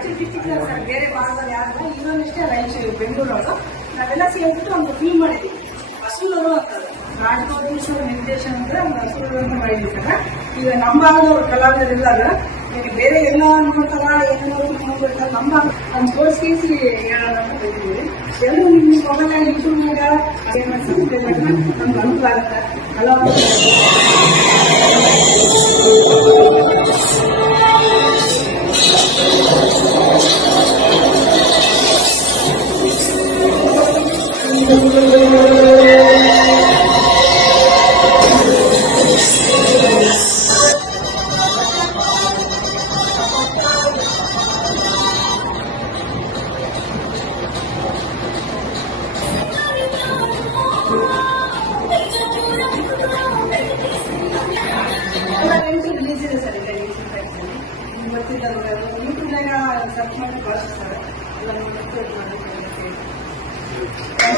Raichur district sir, ಬೇರೆ ಭಾಗದಲ್ಲಿ ಯಾರು ಇನ್ನೊಂದಿಷ್ಟೇ ರಾಯಚೂರು ಬೆಂಗಳೂರವರು ನಾವೆಲ್ಲ ಸೇರ್ಬಿಟ್ಟು ಒಂದು ಫಿಲ್ಮ್ ಮಾಡಿದ್ವಿ. ಹಸುಲೂರು ಅಂತ ರಾಜಗೋಪಾಲೇಶ್ವರ ನಿರ್ದೇಶನ ಅಂದ್ರೆ ಒಂದು ಹಸುಲೂರನ್ನು ಮಾಡಿದ್ವಿ ಸರ್. ಈಗ ನಮ್ಮ ಭಾಗದವ್ರು ಕಲಾವಿದರಿಲ್ಲ, ಈಗ ಬೇರೆ ಎಲ್ಲ ನೋಡ್ತಾರ ಏನೋ ನೋಡ್ಬೇಕಾದ್ರೆ ನಮ್ಮ ಒಂದು ತೋರಿಸಿ ಹೇಳೋಣ ಅಂತ ಹೇಳ್ತೀವಿ. ಎಲ್ಲರೂ ನಿಮ್ಮ ಮೊಬೈಲ್ ಯೂಟ್ಯೂಬ್ನಾಗ ನಮ್ಗೆ ಅನುಕೂಲ ಆಗುತ್ತೆ. ರಿಲೀಸ್ ಇದೆ ಸರ್, ಯೂಟ್ಯೂಬ್ನಾಗ ಸರ್ಚ್ ಮಾಡಿ ಕಳಿಸ್ತಾರೆ.